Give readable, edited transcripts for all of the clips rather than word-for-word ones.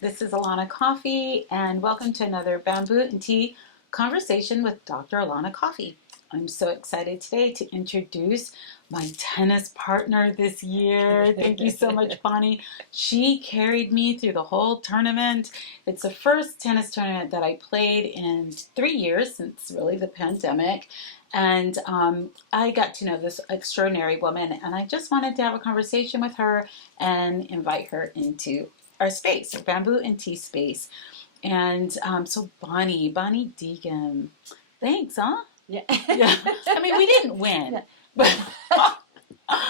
This is Alana Coffee, and welcome to another Bamboo and Tea conversation with Dr. Alana Coffee. I'm so excited today to introduce my tennis partner this year. Thank you so much, Bonnie. She carried me through the whole tournament. It's the first tennis tournament that I played in 3 years since really the pandemic. And I got to know this extraordinary woman, and I just wanted to have a conversation with her and invite her into our space, our Bamboo and Tea space. And so Bonnie Deegan, thanks, huh? Yeah. Yeah. I mean, we didn't win, Yeah. but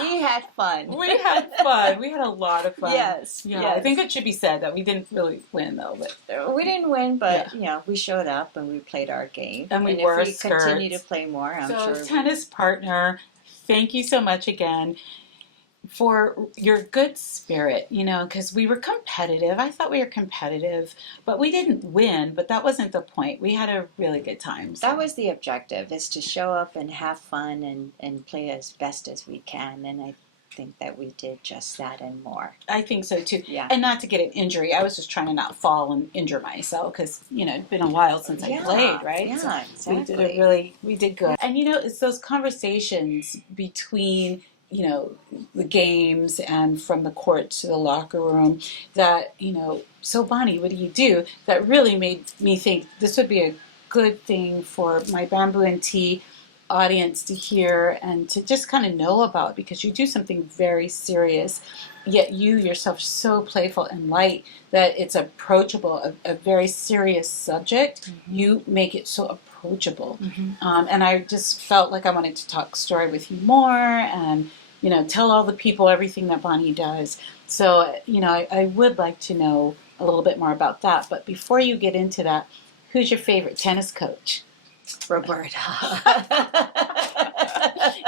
We had fun. we had fun. We had a lot of fun. Yes. Yeah. Yes. I think it should be said that we didn't really win, though. But we didn't win, but yeah. we showed up and we played our game. And we wore if we skirts. continue to play more, I'm so sure. Tennis partner, thank you so much again for your good spirit, because we were competitive. I thought we were competitive, but we didn't win, but that wasn't the point. We had a really good time. So. That was the objective, is to show up and have fun and play as best as we can, and I think that we did just that and more. I think so too. Yeah. And not to get an injury. I was just trying to not fall and injure myself because, it'd been a while since I played, right? Yeah, so exactly. We did good. And, it's those conversations between, the games and from the court to the locker room that, so Bonnie, what do you do? That really made me think this would be a good thing for my Bamboo and Tea audience to hear and to just kind of know about, because you do something very serious, yet you yourself so playful and light that it's approachable, a very serious subject. Mm-hmm. You make it so approachable. Mm-hmm. And I just felt like I wanted to talk story with you more and, tell all the people everything that Bonnie does. So, I would like to know a little bit more about that. But before you get into that, who's your favorite tennis coach? Roberta.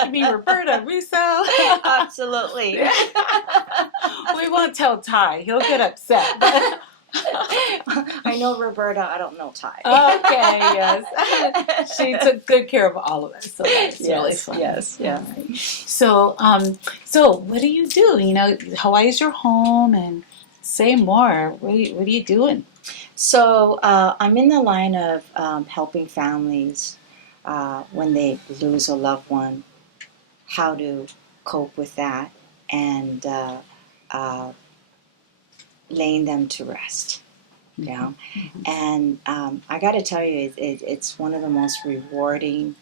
You mean Roberta Russo? Absolutely. We won't tell Ty. He'll get upset. I know Roberta. I don't know Ty. Okay, yes. She took good care of all of us, so that's really fun. Yes, yeah. Right. So what do you do? Hawaii is your home, and say more. What are you doing? So I'm in the line of helping families when they lose a loved one, how to cope with that, and laying them to rest. Mm-hmm. And I got to tell you, it's one of the most rewarding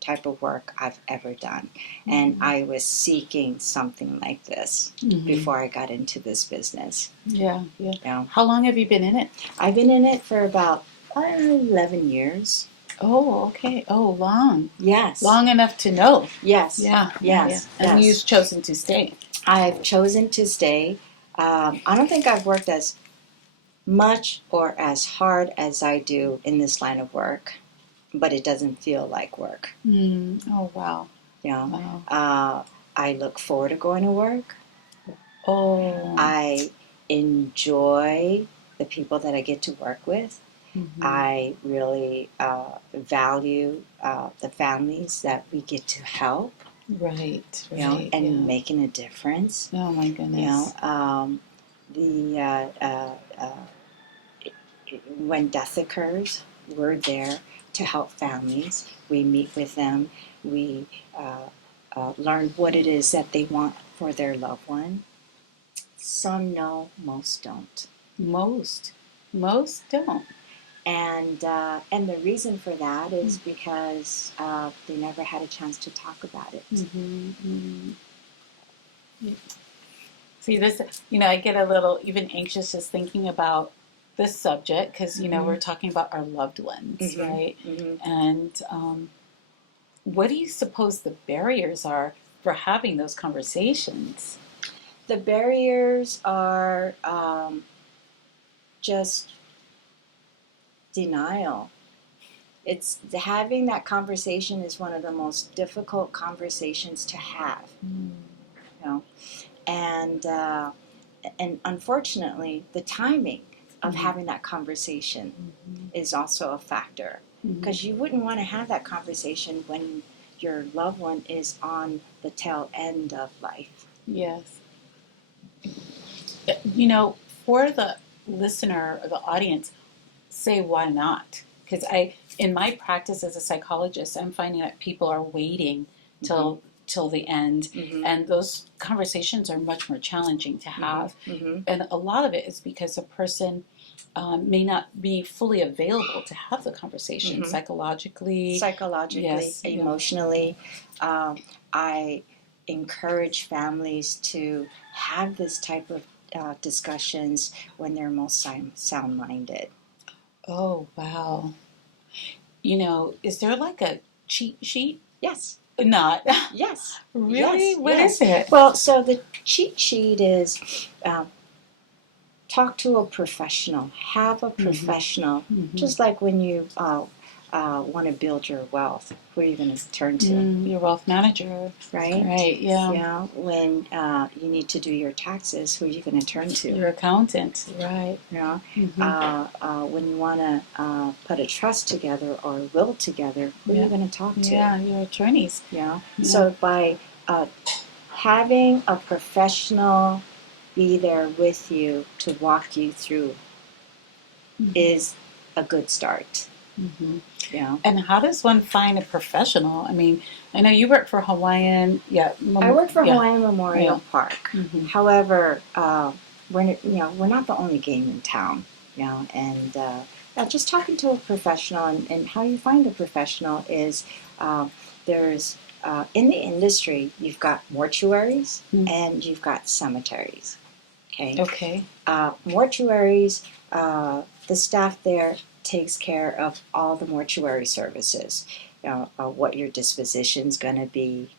type of work I've ever done. Mm-hmm. And I was seeking something like this before I got into this business. Yeah. How long have you been in it? I've been in it for about 11 years. Oh, okay. Oh, long. Yes. Long enough to know. Yes. Yeah. Yes. Yeah. And you've chosen to stay. I've chosen to stay. I don't think I've worked as much or as hard as I do in this line of work, but it doesn't feel like work. Oh, wow. Wow. I look forward to going to work. Oh. I enjoy the people that I get to work with. Mm-hmm. I really value the families that we get to help. Right. And making a difference. Oh, my goodness. When death occurs, we're there to help families. We meet with them. We learn what it is that they want for their loved one. Some know, most don't. Most don't. And the reason for that is because they never had a chance to talk about it. Mm-hmm. Mm-hmm. See, this, I get a little even anxious just thinking about this subject because, we're talking about our loved ones, right? Mm-hmm. And what do you suppose the barriers are for having those conversations? The barriers are just denial. It's having that conversation is one of the most difficult conversations to have. And unfortunately, the timing of having that conversation is also a factor, because you wouldn't want to have that conversation when your loved one is on the tail end of life. Yes. For the listener or the audience say why not? Because in my practice as a psychologist, I'm finding that people are waiting till till the end, and those conversations are much more challenging to have. And a lot of it is because a person may not be fully available to have the conversation psychologically. Psychologically, Yeah. emotionally. I encourage families to have this type of discussions when they're most sound-minded. Oh, wow. Is there like a cheat sheet? Yes. Not. Yes. Really? Yes. What Yes. is it? Well, so the cheat sheet is talk to a professional, have a professional, just like when you want to build your wealth, who are you going to turn to? Your wealth manager. Right? Right, yeah. Yeah, when you need to do your taxes, who are you going to turn to? Your accountant, right. You know, when you want to put a trust together or a will together, who are you going to talk to? Yeah, your attorneys. Yeah. So by having a professional be there with you to walk you through is a good start. Yeah. And how does one find a professional? I mean, I know you work for Hawaiian. I work for Hawaiian Memorial Park. However, we're not the only game in town. And just talking to a professional and how you find a professional is there's in the industry you've got mortuaries and you've got cemeteries. Okay. Mortuaries, the staff there takes care of all the mortuary services. What your disposition's going to be,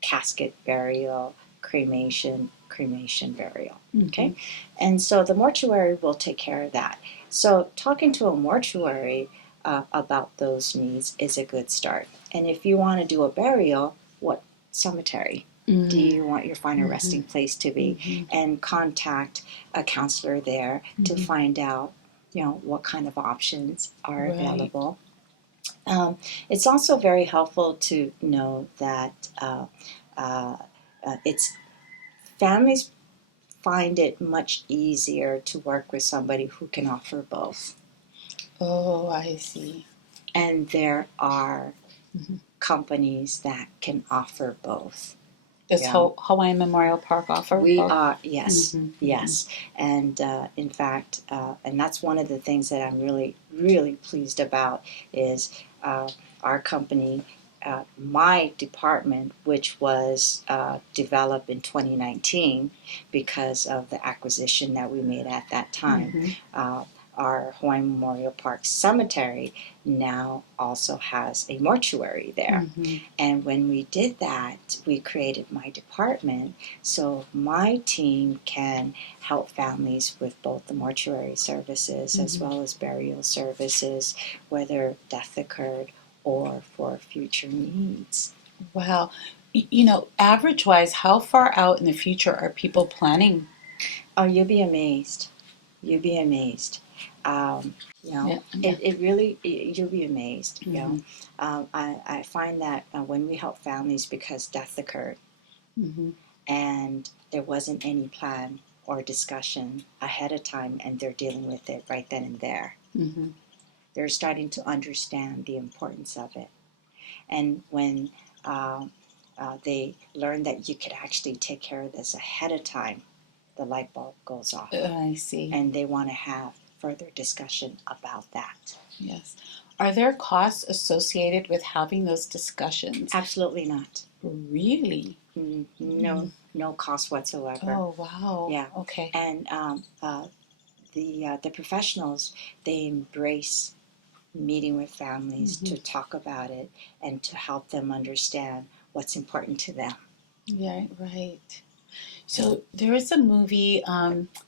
casket burial, cremation, burial. Okay? And so the mortuary will take care of that. So talking to a mortuary about those needs is a good start. And if you want to do a burial, what cemetery do you want your final resting place to be? And contact a counselor there to find out, what kind of options are available. It's also very helpful to know that it's families find it much easier to work with somebody who can offer both. Oh, I see. And there are companies that can offer both. Does Hawaiian Memorial Park offer? We are, yes, yes. And in fact, and that's one of the things that I'm really, really pleased about is our company, my department, which was developed in 2019 because of the acquisition that we made at that time. Our Hawaiian Memorial Park Cemetery now also has a mortuary there. And when we did that, we created my department so my team can help families with both the mortuary services as well as burial services, whether death occurred or for future needs. Wow. Average-wise, how far out in the future are people planning? Oh, you'll be amazed. You'll be amazed. It really, you'll be amazed. I find that when we help families because death occurred and there wasn't any plan or discussion ahead of time and they're dealing with it right then and there, they're starting to understand the importance of it. And when they learn that you could actually take care of this ahead of time, the light bulb goes off. I see. And they want to have further discussion about that. Yes. Are there costs associated with having those discussions? Absolutely not. Really? No cost whatsoever. Oh, wow. Yeah. Okay. And the professionals, they embrace meeting with families to talk about it and to help them understand what's important to them. Yeah, right. So there is a movie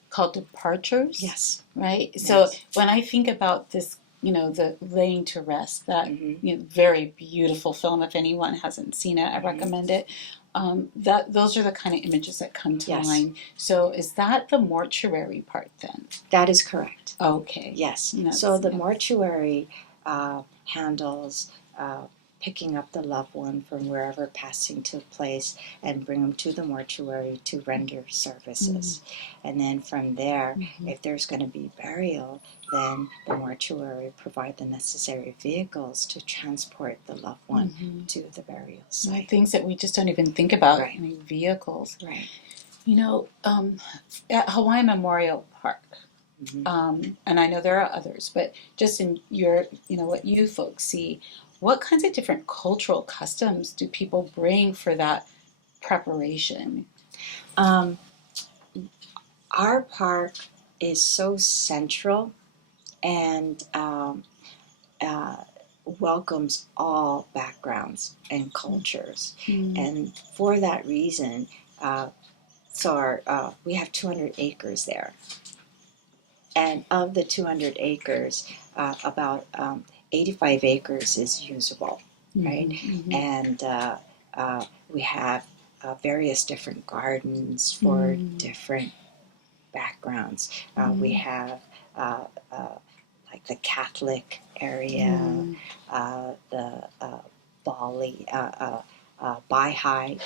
called Departures. Yes. Right? Yes. So when I think about this, the laying to rest, that very beautiful film, if anyone hasn't seen it, I recommend it. Those are the kind of images that come to mind. So is that the mortuary part then? That is correct. Okay. Yes. So the mortuary handles picking up the loved one from wherever passing took place and bring them to the mortuary to render services. And then from there, if there's going to be burial, then the mortuary provide the necessary vehicles to transport the loved one to the burial site. Things that we just don't even think about. Right. I mean, vehicles. Right. You know, at Hawaiian Memorial Park, and I know there are others, but just in your, what you folks see, what kinds of different cultural customs do people bring for that preparation? Our park is so central and welcomes all backgrounds and cultures. And for that reason, we have 200 acres there. And of the 200 acres, about 85 acres is usable, right? And we have various different gardens for different backgrounds. We have like the Catholic area, the Bali, Baha'i,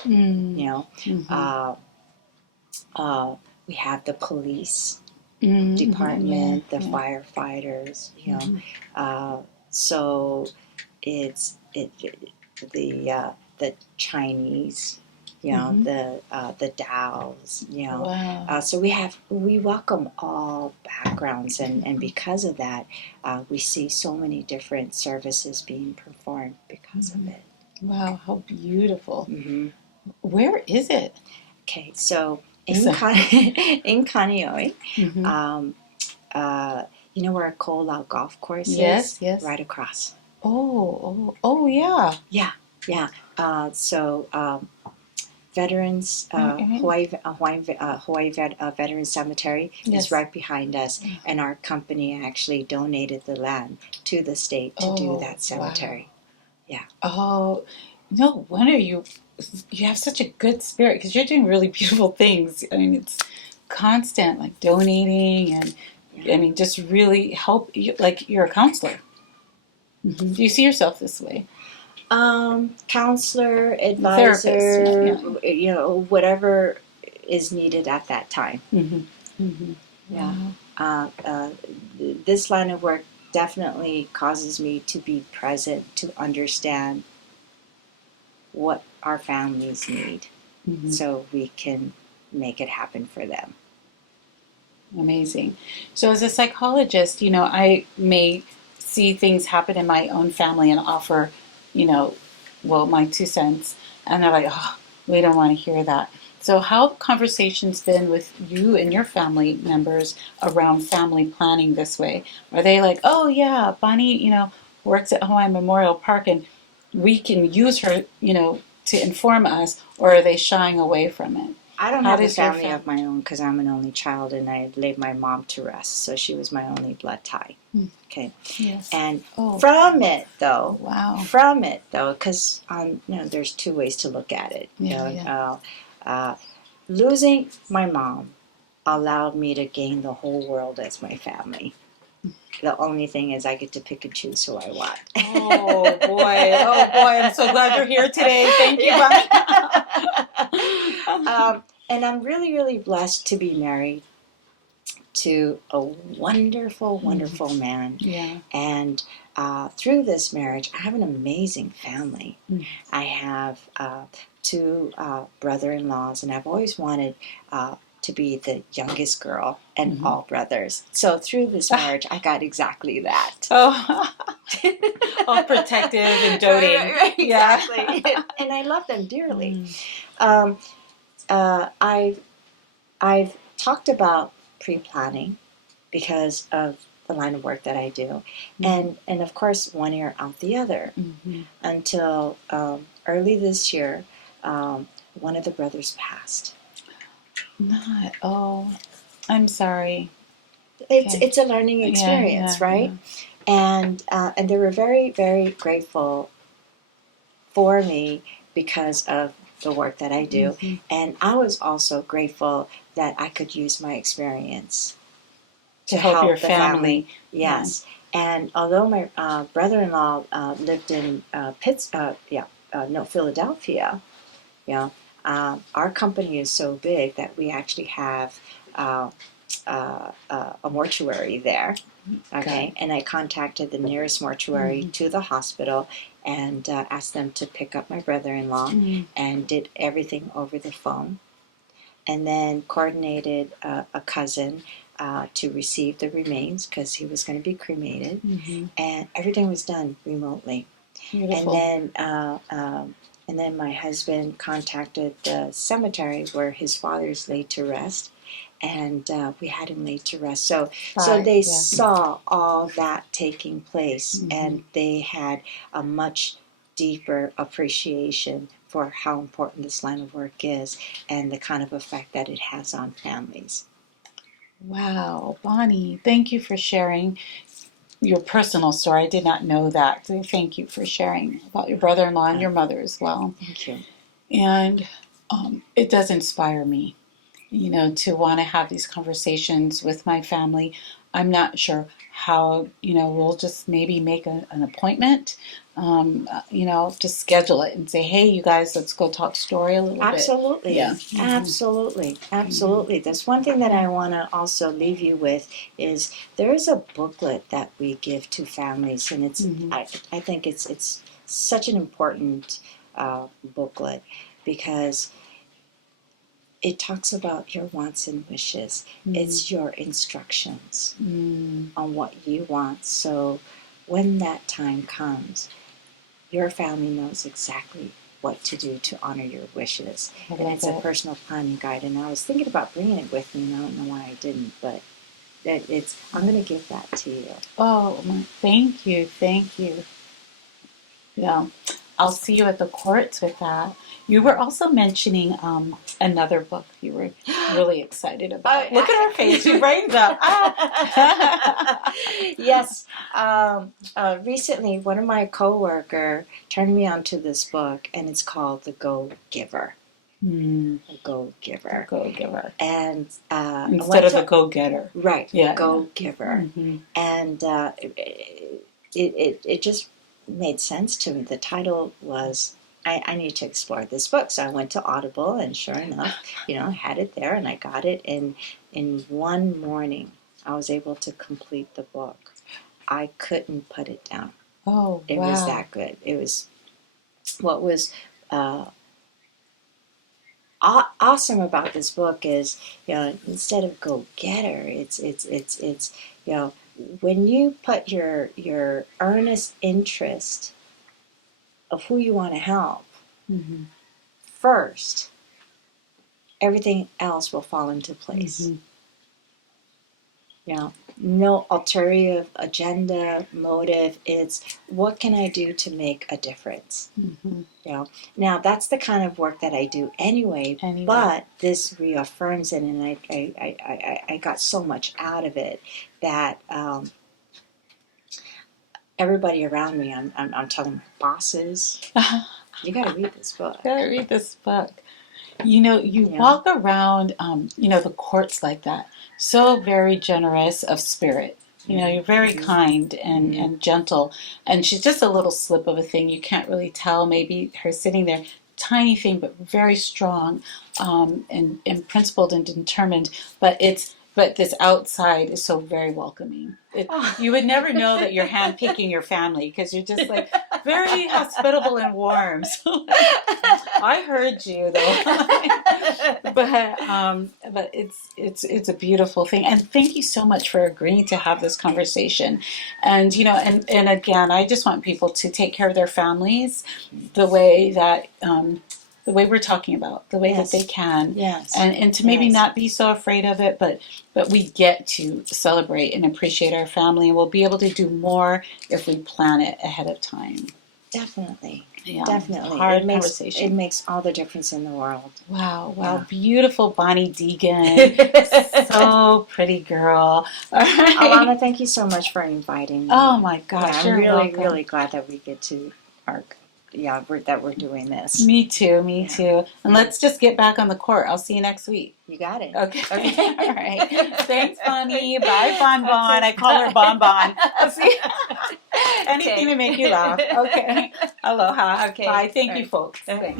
we have the police department, the firefighters, so it's the Chinese, the Dows, Wow. so we welcome all backgrounds, and because of that, we see so many different services being performed because of it. Wow, how beautiful! Where is it? Okay, so in Kaneohe, you know where Kola Golf Course is? Yes. Right across. Oh, yeah. Yeah. Veterans, Hawaii Veterans Cemetery is right behind us, and our company actually donated the land to the state to do that cemetery. Wow. Yeah. Oh, no wonder you have such a good spirit, because you're doing really beautiful things. I mean, it's constant, like donating, and I mean, just really help. Like, you're a counselor. Do you see yourself this way? Counselor, advisor, whatever is needed at that time. This line of work definitely causes me to be present, to understand what our families need, so we can make it happen for them. Amazing. So as a psychologist, I may see things happen in my own family and offer, my 2 cents, and they're like, oh, we don't want to hear that. So how have conversations been with you and your family members around family planning this way? Are they like, oh yeah, Bonnie, works at Hawaiian Memorial Park and we can use her, to inform us, or are they shying away from it? I don't have a family of my own because I'm an only child, and I laid my mom to rest, so she was my only blood tie. Okay. Yes. And from it though, because there's 2 ways to look at it. Losing my mom allowed me to gain the whole world as my family. The only thing is I get to pick and choose who I want. Oh boy, I'm so glad you're here today. Thank you, Bonnie. And I'm really, really blessed to be married to a wonderful, wonderful man. Yeah. And through this marriage, I have an amazing family. I have 2 brother-in-laws, and I've always wanted to be the youngest girl and all brothers. So through this marriage, I got exactly that. Oh, all protective and doting. Right, exactly. And I love them dearly. I've talked about pre-planning because of the line of work that I do, and of course one ear out the other, until early this year, one of the brothers passed. I'm sorry. It's a learning experience, right? Yeah. And they were very, very grateful for me because of the work that I do, and I was also grateful that I could use my experience to help your help the family. family. Yes. And although my brother-in-law lived in Philadelphia, you know, our company is so big that we actually have a mortuary there. Okay, and I contacted the nearest mortuary to the hospital and asked them to pick up my brother-in-law and did everything over the phone, and then coordinated a cousin to receive the remains because he was going to be cremated, and everything was done remotely. Beautiful. And then my husband contacted the cemetery where his father's laid to rest, and we had him laid to rest. So they saw all that taking place, and they had a much deeper appreciation for how important this line of work is and the kind of effect that it has on families. Wow, Bonnie, thank you for sharing your personal story. I did not know that. So thank you for sharing about your brother-in-law and your mother as well. Thank you. And it does inspire me, to want to have these conversations with my family. I'm not sure how, we'll just maybe make an appointment, just schedule it and say, hey, you guys, let's go talk story a little Absolutely. bit. Yeah. Absolutely. That's one thing that I want to also leave you with is there is a booklet that we give to families, and it's I think it's such an important booklet because it talks about your wants and wishes. It's your instructions on what you want. So when that time comes, your family knows exactly what to do to honor your wishes. And it's a personal planning guide. And I was thinking about bringing it with me, and I don't know why I didn't, but I'm going to give that to you. Oh, thank you. Yeah. I'll see you at the courts with that. You were also mentioning another book you were really excited about. Look at her face. She brightens up. Yes. Recently, one of my coworkers turned me on to this book, and it's called The Go-Giver. The Go-Giver. Go-Giver. And instead of the Go-Getter. Right. Yeah. Go-Giver. And it just made sense to me. The title was, I need to explore this book. So I went to Audible, and sure enough, I had it there, and I got it. And in one morning, I was able to complete the book. I couldn't put it down. Oh, It was that good. It was what was awesome about this book is, instead of go-getter, it's when you put your earnest interest of who you want to help first, everything else will fall into place. No ulterior agenda, motive. It's what can I do to make a difference? Now that's the kind of work that I do anyway. But this reaffirms it, and I got so much out of it that everybody around me, I'm telling my bosses, you got to read this book. You walk around, the courts like that, so very generous of spirit. You're very kind and gentle. And she's just a little slip of a thing. You can't really tell. Maybe her sitting there, tiny thing, but very strong, and principled and determined. But this outside is so very welcoming. You would never know that you're handpicking your family because you're just like very hospitable and warm. So I heard you though, but it's a beautiful thing. And thank you so much for agreeing to have this conversation. And and again, I just want people to take care of their families the way that. The way we're talking about, the way that they can, and to maybe not be so afraid of it, but we get to celebrate and appreciate our family, and we'll be able to do more if we plan it ahead of time. Definitely. Hard conversation. It makes all the difference in the world. Wow. Yeah. Beautiful Bonnie Deegan. So pretty girl. All right. Alana, thank you so much for inviting me. Oh my gosh, I'm you're welcome. really glad that we get to work. that we're doing this. Me too. Me too. And let's just get back on the court. I'll see you next week. You got it. Okay. Okay. All right. Thanks, Bonnie. Bye, Bon Bon. I call her Bon Bon. I'll see. Anything to make you laugh. Okay. Aloha. Okay. Bye. Thank All you, right. folks. Okay.